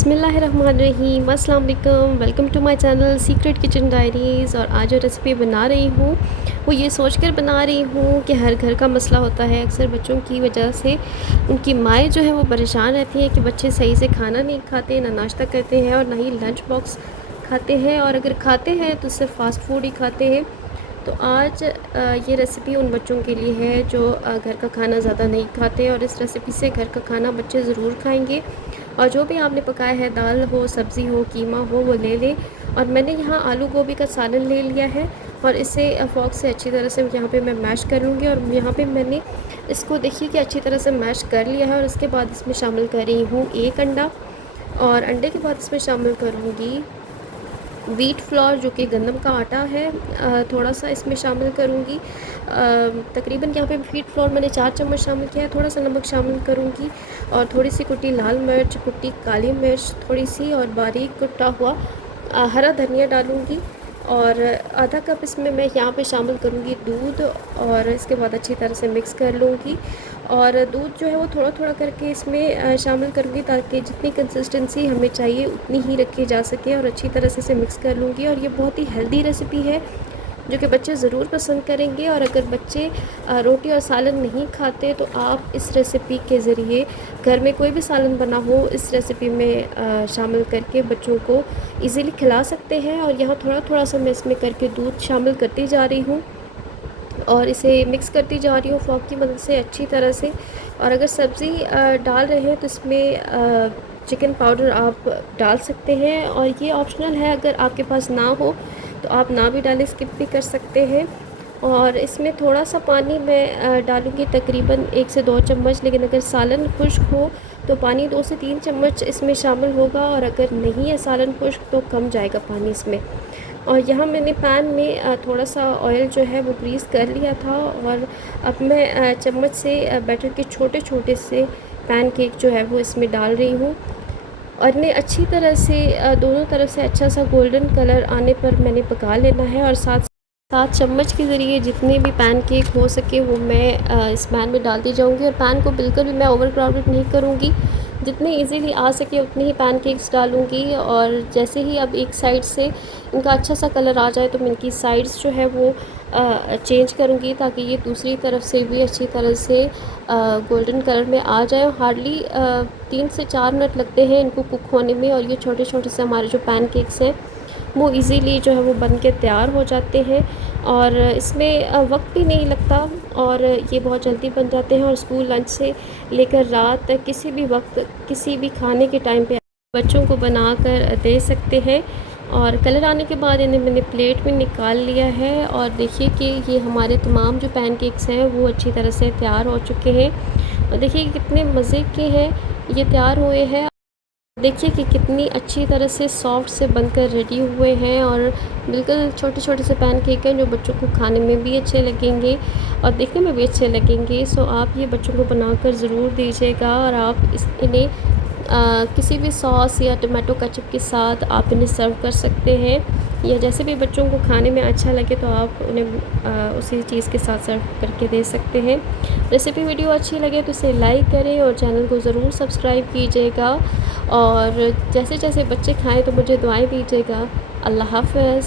बिस्मिल्लाहिर्रहमानिर्रहीम, अस्सलाम वालेकुम। Welcome to my channel secret kitchen diaries. और आज जो रेसिपी बना रही हूँ वो ये सोचकर बना रही हूँ कि हर घर का मसला होता है। अक्सर बच्चों की वजह से उनकी माएँ जो है वो परेशान रहती हैं कि बच्चे सही से खाना नहीं खाते, ना नाश्ता करते हैं और ना ही लंच बॉक्स खाते हैं, और अगर खाते हैं तो सिर्फ फास्ट फूड ही खाते हैं। तो आज ये रेसिपी उन बच्चों के लिए है जो घर का खाना ज़्यादा नहीं खाते, और इस रेसिपी से घर का खाना बच्चे ज़रूर खाएंगे। और जो भी आपने पकाया है, दाल हो, सब्ज़ी हो, कीमा हो, वो ले लें। और मैंने यहाँ आलू गोभी का सालन ले लिया है और इसे फ़ोर्क से अच्छी तरह से यहाँ पे मैं मैश कर लूँगी। और यहाँ पे मैंने इसको देखिए कि अच्छी तरह से मैश कर लिया है। और उसके बाद इसमें शामिल कर रही हूँ एक अंडा, और अंडे के बाद इसमें शामिल करूँगी व्हीट फ्लोर जो कि गंदम का आटा है, थोड़ा सा इसमें शामिल करूँगी। तकरीबन यहाँ पे व्हीट फ्लोर मैंने 4 चम्मच शामिल किया है। थोड़ा सा नमक शामिल करूँगी और थोड़ी सी कुटी लाल मिर्च, कुटी काली मिर्च थोड़ी सी, और बारीक कुटा हुआ हरा धनिया डालूँगी। और आधा कप इसमें मैं यहाँ पे शामिल करूँगी दूध, और इसके बाद अच्छी तरह से मिक्स कर लूँगी। और दूध जो है वो थोड़ा थोड़ा करके इसमें शामिल करूँगी ताकि जितनी कंसिस्टेंसी हमें चाहिए उतनी ही रखी जा सके, और अच्छी तरह से इसे मिक्स कर लूँगी। और ये बहुत ही हेल्दी रेसिपी है जो कि बच्चे ज़रूर पसंद करेंगे। और अगर बच्चे रोटी और सालन नहीं खाते तो आप इस रेसिपी के ज़रिए घर में कोई भी सालन बना हो इस रेसिपी में शामिल करके बच्चों को इजीली खिला सकते हैं। और यहाँ थोड़ा थोड़ा सा मैं इसमें करके दूध शामिल करती जा रही हूँ और इसे मिक्स करती जा रही हूँ फ़ोर्क की मदद से अच्छी तरह से। और अगर सब्ज़ी डाल रहे हैं तो इसमें चिकन पाउडर आप डाल सकते हैं, और ये ऑप्शनल है। अगर आपके पास ना हो तो आप ना भी डालें, स्किप भी कर सकते हैं। और इसमें थोड़ा सा पानी मैं डालूँगी, तकरीबन 1 से 2 चम्मच। लेकिन अगर सालन खुश्क हो तो पानी 2 से 3 चम्मच इसमें शामिल होगा, और अगर नहीं है सालन खुश्क तो कम जाएगा पानी इसमें। और यहाँ मैंने पैन में थोड़ा सा ऑयल जो है वो ग्रीस कर लिया था, और अब मैं चम्मच से बैटर के छोटे छोटे से पैनकेक जो है वो इसमें डाल रही हूँ। और इन्हें अच्छी तरह से दोनों तरफ से अच्छा सा गोल्डन कलर आने पर मैंने पका लेना है। और साथ साथ चम्मच के ज़रिए जितने भी पैनकेक हो सके वो मैं इस पैन में डालती जाऊंगी। और पैन को बिल्कुल भी मैं ओवर क्राउडेड नहीं करूंगी, जितने इजीली आ सके उतने ही पैनकेक्स डालूंगी। और जैसे ही अब एक साइड से इनका अच्छा सा कलर आ जाए तो मैं इनकी साइड्स जो है वो चेंज करूंगी ताकि ये दूसरी तरफ से भी अच्छी तरह से गोल्डन कलर में आ जाए। हार्डली 3 से 4 मिनट लगते हैं इनको कुक होने में, और ये छोटे छोटे से हमारे जो पैनकेक्स हैं वो इजीली जो है वो बन के तैयार हो जाते हैं। और इसमें वक्त भी नहीं लगता, और ये बहुत जल्दी बन जाते हैं। और स्कूल लंच से लेकर रात तक किसी भी वक्त किसी भी खाने के टाइम पे बच्चों को बना कर दे सकते हैं। और कलर आने के बाद इन्हें मैंने प्लेट में निकाल लिया है, और देखिए कि ये हमारे तमाम जो पैनकेक्स हैं वो अच्छी तरह से तैयार हो चुके हैं। और देखिए कितने मज़े के हैं ये तैयार हुए हैं। देखिए कि कितनी अच्छी तरह से सॉफ्ट से बनकर रेडी हुए हैं, और बिल्कुल छोटे छोटे से पैनकेक हैं जो बच्चों को खाने में भी अच्छे लगेंगे और देखने में भी अच्छे लगेंगे। सो आप ये बच्चों को बनाकर ज़रूर दीजिएगा। और आप इन्हें किसी भी सॉस या टमाटो केचप के साथ आप इन्हें सर्व कर सकते हैं, या जैसे भी बच्चों को खाने में अच्छा लगे तो आप उन्हें उसी चीज़ के साथ सर्व करके दे सकते हैं। रेसिपी वीडियो अच्छी लगे तो इसे लाइक करें और चैनल को ज़रूर सब्सक्राइब कीजिएगा। और जैसे जैसे बच्चे खाएं तो मुझे दुआएं दीजिएगा। अल्लाह हाफ़िज़।